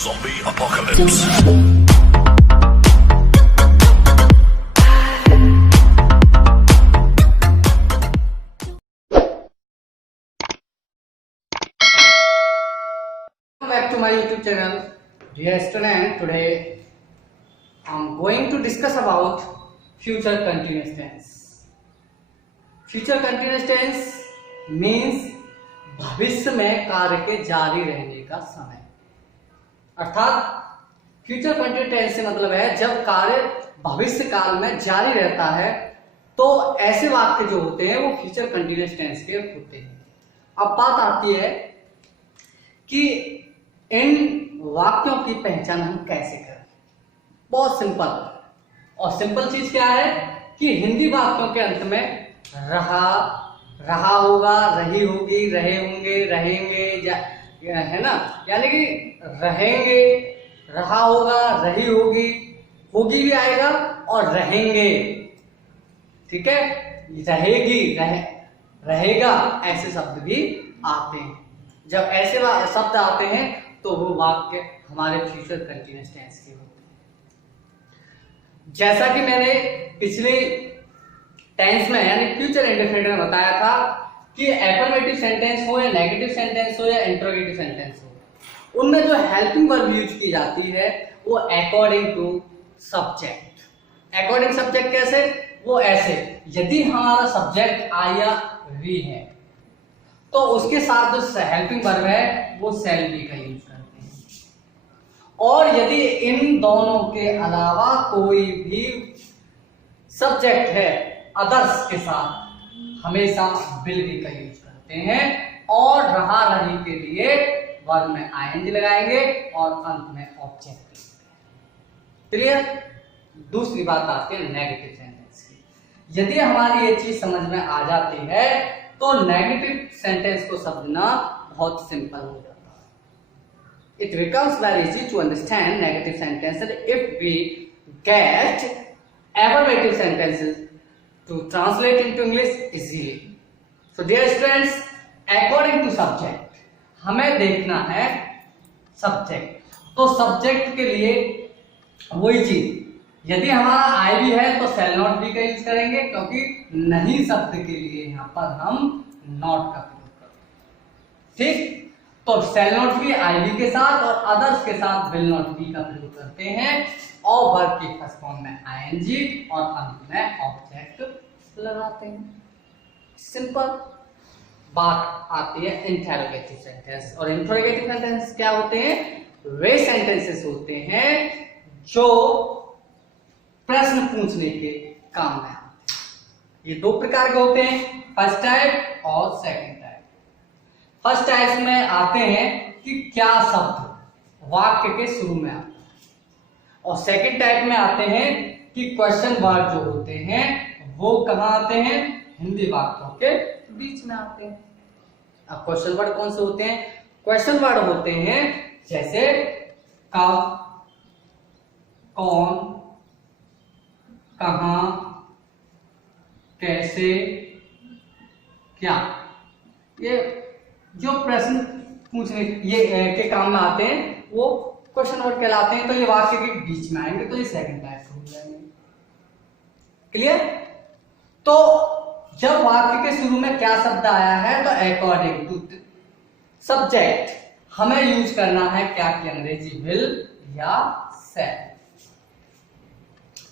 Zombie apocalypse. Welcome back to my YouTube channel. Dear student, today I'm going to discuss about future continuous tense. Future continuous tense means भविष्य में कार्य के जारी रहने का समय, अर्थात फ्यूचर कंटिन्यूस टेंस से मतलब है जब कार्य भविष्य काल में जारी रहता है तो ऐसे वाक्य जो होते हैं वो फ्यूचर कंटिन्यूस टेंस के होते हैं। अब बात आती है कि इन वाक्यों की पहचान हम कैसे करें। बहुत सिंपल, और सिंपल चीज क्या है कि हिंदी वाक्यों के अंत में रहा होगा, रही होगी, रहे होंगे, रहेंगे, है ना, यानी कि रहेंगे, रहा होगा, रही होगी, होगी भी आएगा और रहेंगे, ठीक है, रहेगी, रहेगा, ऐसे शब्द भी आते हैं। जब ऐसे शब्द आते हैं तो वो वाक्य हमारे फ्यूचर कंटिन्यूअस टेंस के होते हैं। जैसा कि मैंने पिछले टेंस में यानी फ्यूचर इंडेफिनिट में बताया था कि एफर्मेटिव सेंटेंस हो या नेगेटिव सेंटेंस हो या इंट्रोगेटिव सेंटेंस हो, उनमें जो हेल्पिंग वर्ब यूज की जाती है वो according to subject. According subject कैसे? वो ऐसे, यदि हमारा सब्जेक्ट आई या वी है तो उसके साथ जो हेल्पिंग वर्ब है वो शैल बी का यूज करते हैं, और यदि इन दोनों के अलावा कोई भी सब्जेक्ट है अदर्स के साथ हमेशा विल बी का यूज करते हैं, और रहा रही के लिए वर्ब में आईएनजी लगाएंगे और अंत में ऑब्जेक्ट। क्लियर? दूसरी बात आती है नेगेटिव सेंटेंस की। यदि हमारी ये चीज समझ में आ जाती है तो नेगेटिव सेंटेंस को समझना बहुत सिंपल हो जाता है। It becomes very easy to understand negative sentences if we get affirmative sentences to translate into English easily. So dear students, according to subject, हमें देखना है सब्जेक्ट। तो सब्जेक्ट के लिए वही चीज, यदि हमारा आई भी है तो शैल नॉट बी का यूज करेंगे, क्योंकि नहीं शब्द के लिए यहाँ पर हम नॉट का प्रयोग करते हैं। ठीक, तो shall not be I be के साथ और अदर्स के साथ विल नॉट बी का प्रयोग करते हैं, और वर्ब की फर्स्ट फॉर्म में आईएनजी और अंत में ऑब्जेक्ट लगाते हैं। सिंपल। बात आती है इंटरोगेटिव सेंटेंस, और इंटरोगेटिव सेंटेंस क्या होते हैं? वे सेंटेंसेस होते हैं जो प्रश्न पूछने के काम में आते हैं। ये दो प्रकार के होते हैं, फर्स्ट टाइप और सेकंड टाइप। फर्स्ट टाइप में आते हैं कि क्या शब्द वाक्य के शुरू में आता है, और सेकंड टाइप में आते हैं कि क्वेश्चन वर्ड जो होते हैं वो कहाँ आते हैं? हिंदी वाक्यों के बीच में आते हैं। अब क्वेश्चन वर्ड कौन से होते हैं? क्वेश्चन वर्ड होते हैं जैसे कब, कौन, कहां, कैसे, क्या। ये जो प्रश्न पूछने ये के काम में आते हैं वो क्वेश्चन वर्ड कहलाते हैं। तो ये वाक्य के बीच में आएंगे तो ये सेकंड टाइप हो जाएंगे। क्लियर? तो जब वाक्य के शुरू में क्या शब्द आया है तो अकॉर्डिंग टू सब्जेक्ट हमें यूज करना है क्या की अंग्रेजी विल या शैल।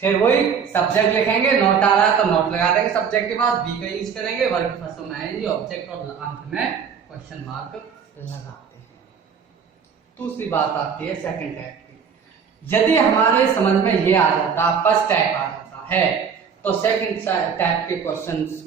फिर वही सब्जेक्ट लिखेंगे, नॉट आ रहा है तो नॉट लगा देंगे सब्जेक्ट के बाद, बी का यूज करेंगे, वर्ब की फर्स्ट में आएंगे ऑब्जेक्ट, और अंत में क्वेश्चन मार्क लगाते हैं। दूसरी बात आती है सेकंड टाइप की। यदि हमारे समझ में ये आ जाता, फर्स्ट टाइप आ जाता है, तो सेकंड टाइप के क्वेश्चंस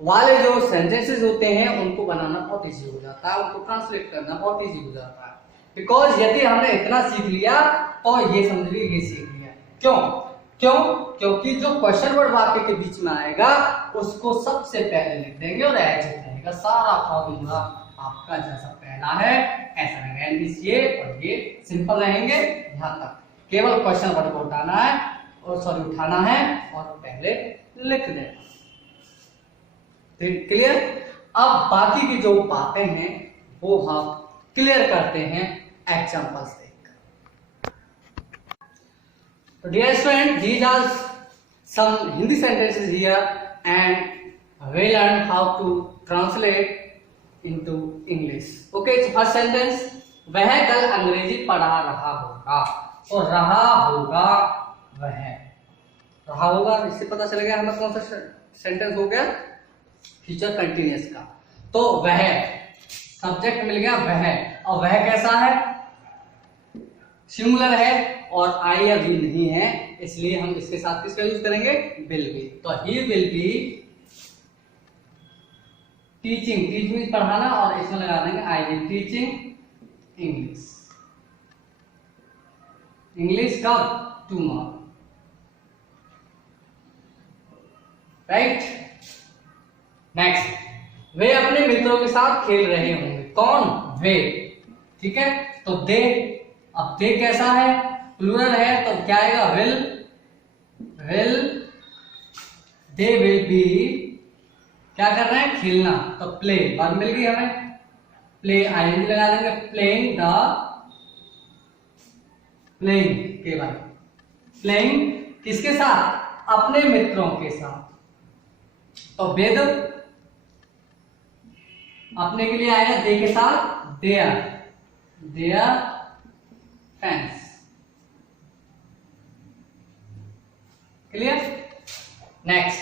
वाले जो सेंटेंसेस होते हैं उनको बनाना बहुत इजी हो जाता है, उनको ट्रांसलेट करना बहुत इजी हो जाता है। बिकॉज यदि हमने इतना सीख लिया तो ये समझ लीजिए ये सीख लिया। क्योंकि जो क्वेश्चन वर्ड वाक्य के बीच में आएगा उसको सबसे पहले लिख देंगे और एज रहेगा, सारा फॉर्मूला आपका जैसा पहला है ऐसा रहेगा, ये और ये सिंपल रहेंगे। यहाँ तक केवल क्वेश्चन वर्ड को उठाना है और उठाना है और पहले लिख देना। क्लियर? अब बाकी की जो बातें हैं वो हम क्लियर करते हैं एग्जांपल्स देखकर। तो dear student, these are some Hindi sentences here and we learn how to translate into English. Okay, so first sentence, वह कल अंग्रेजी पढ़ा रहा होगा। और रहा होगा, वह रहा होगा, इससे पता चल गया हमें कौन सा सेंटेंस हो गया, फ्यूचर कंटिन्यूअस का। तो वह सब्जेक्ट मिल गया वह, और वह कैसा है, सिंगुलर है और आई या वी नहीं है, इसलिए हम इसके साथ किसका यूज करेंगे, विल बी। तो he will be teaching, teach mean पढ़ाना, और इसमें लगा देंगे I will teaching English. English कब, टुमारो, राइट। नेक्स्ट, वे अपने मित्रों के साथ खेल रहे होंगे। कौन, वे, ठीक है। तो दे, अब दे कैसा है, प्लूरल है, तो क्या आएगा, विल दे विल बी, क्या कर रहे हैं, खेलना, तो प्ले, बात मिल गई हमें, प्ले आईएनजी लगा देंगे, प्लेइंग के बाद, प्लेइंग किसके साथ, अपने मित्रों के साथ। तो वेद अपने के लिए आएगा दे के साथ, देयर फ्रेंड्स, क्लियर। नेक्स्ट,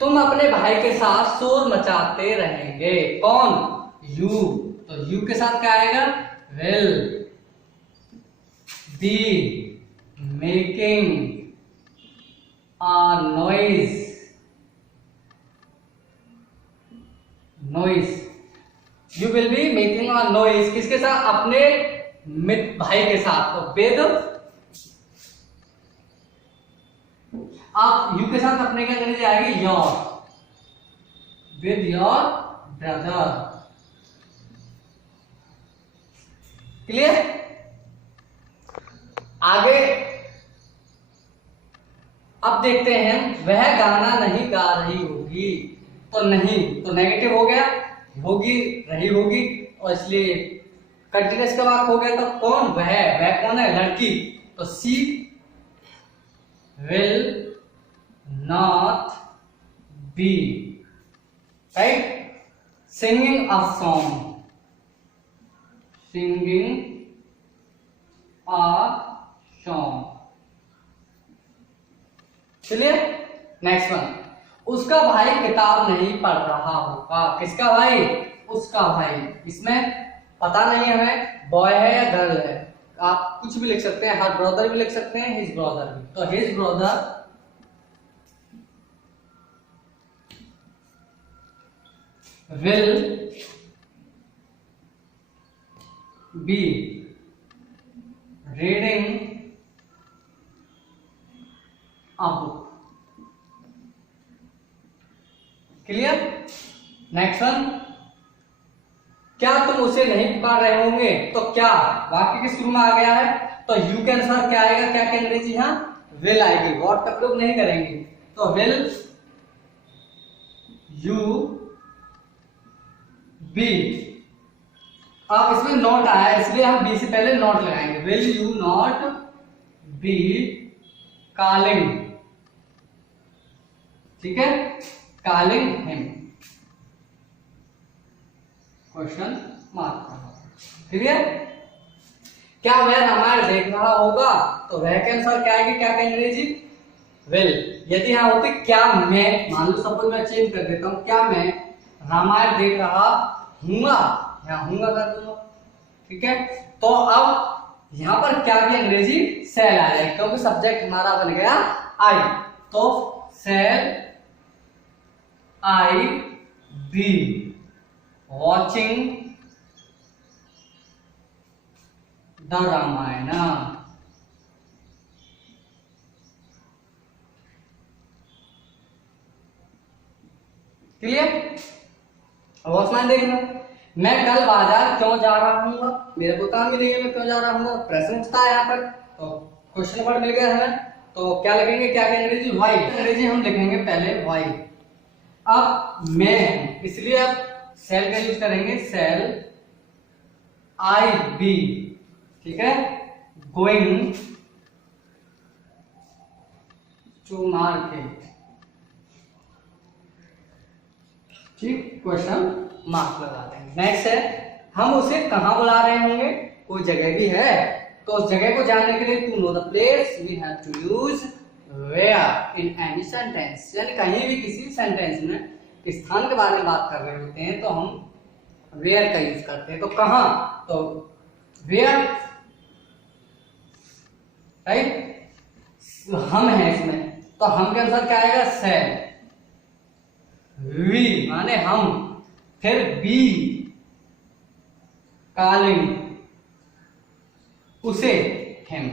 तुम अपने भाई के साथ शोर मचाते रहेंगे। कौन, यू, तो यू के साथ क्या आएगा, will be making a noise, you will be making a noise किसके साथ, अपने भाई के साथ। तो वेद, आप यू के साथ अपने क्या अंग्रेजी आएगी, your, with your brother, clear. आगे अब देखते हैं, वह गाना नहीं गा रही होगी। तो नहीं, तो नेगेटिव हो गया, होगी, रही होगी, और इसलिए कंटिन्यूअस का वाक्य हो गया। तो कौन, वह कौन है, लड़की, तो she will not be, right, singing a song, चलिए। नेक्स्ट वन, उसका भाई किताब नहीं पढ़ रहा होगा। किसका भाई, उसका भाई, इसमें पता नहीं हमें बॉय है या गर्ल है, आप कुछ भी लिख सकते हैं, हर ब्रदर भी लिख सकते हैं, हिज ब्रदर भी। तो his brother will be reading a book, clear. Next one, क्या तुम उसे नहीं पुकार रहे होंगे। तो क्या वाक्य के शुरू में आ गया है, तो यू के अनुसार क्या आएगा, क्या के अंग्रेजी, यहाँ विल आएगी, व्हाट का प्रयोग नहीं करेंगे। तो विल यू बी, अब इसमें नॉट आया इसलिए हम बी से पहले नॉट लगाएंगे, will you not be calling, ठीक है, calling him, question mark, clear. क्या वह रामायण देख रहा होगा। तो वह के अनुसार क्या आएगी, क्या कहेंगे अंग्रेजी, विल। यदि यहां होती क्या मैं, मान लो सपोज मैं चेंज कर देता हूं, क्या मैं रामायण देख रहा हूंगा, यहां हूंगा कर दूंगा, ठीक है। तो अब यहां पर क्या भी अंग्रेजी सेल आ जाएगी, क्योंकि सब्जेक्ट हमारा बन गया आई। तो shall I be watching the Ramayan, clear. Watchman देखना, मैं कल बाजार क्यों जा रहा हूँ, मेरे को काम ही नहीं है, मैं क्यों जा रहा हूँ, प्रश्न उठता है यहाँ पर, तो क्वेश्चन वर्ड मिल गया है, तो क्या लिखेंगे, क्या अंग्रेजी, वाई, अंग्रेजी हम लिखेंगे पहले वाई। अब मैं, इसलिए अब सेल का यूज करेंगे, सेल आई बी, ठीक है, गोइंग टू मार्केट, ठीक, क्वेश्चन मार्क लगा देंगे। नेक्स्ट है हम उसे कहाँ बुला रहे होंगे, कोई जगह भी है तो उस जगह को जानने के लिए to know the place we have to use where in any sentence, यानी कहीं भी किसी सेंटेंस में स्थान के बारे में बात कर रहे होते हैं तो हम वेयर का यूज करते हैं। तो कहाँ, तो वेयर, राइट, हम है इसमें तो हम के अनुसार क्या आएगा, सेल, वी माने हम, फिर बी कॉलिंग, उसे हिम,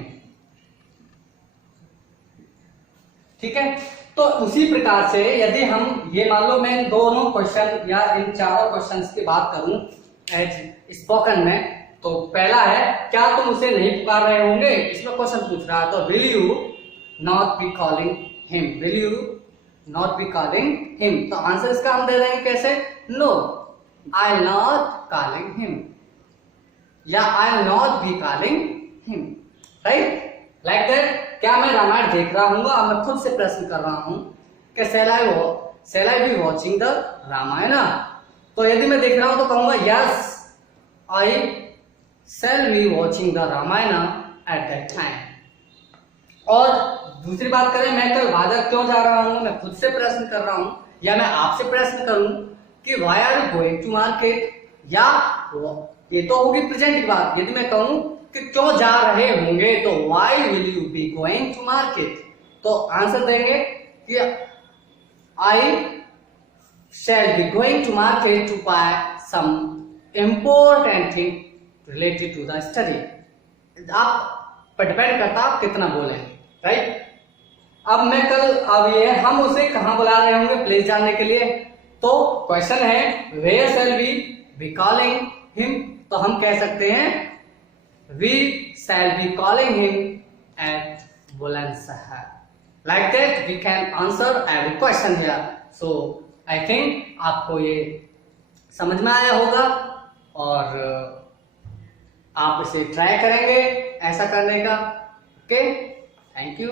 ठीक है। तो उसी प्रकार से यदि हम ये मान लो मैं इन दोनों क्वेश्चन या इन चारों क्वेश्चंस की बात करूं एज स्पोकन में, तो पहला है क्या तुम उसे नहीं पुकार रहे होंगे, इसमें क्वेश्चन पूछ रहा है, तो will you not be calling him, will you not be calling him, तो आंसर इसका हम दे देंगे कैसे, no I am not calling him, या I am not be calling him, right, like that. क्या मैं रामायण देख रहा हूँ, अब मैं खुद से प्रश्न कर रहा हूँ कि shall I be watching the Ramayan, तो यदि मैं देख रहा हूं तो कहूंगा yes I shall be watching the Ramayan at that time। और दूसरी बात करें मैं कल बाजार क्यों जा रहा हूं, मैं खुद से प्रश्न कर रहा हूं, या मैं आपसे प्रश्न करूं कि why are you going to market, या ये तो होगी प्रेजेंट की बात। यदि मैं कहूं कि क्यों जा रहे होंगे तो why will you be going to market, तो आंसर देंगे कि I shall be going to market to buy some important thing related to the study। आप पर डिपेंड करता आप कितना बोले, राइट। अब मैं कल, अब ये हम उसे कहां बुला रहे होंगे प्लेस जानने के लिए, तो क्वेश्चन है where shall we be calling him, तो हम कह सकते हैं we shall be calling him at Bulandsahar। Like that we can answer every question here। So I think आपको ये समझ में आया होगा और आप इसे ट्राई करेंगे ऐसा करने का। Okay, thank you.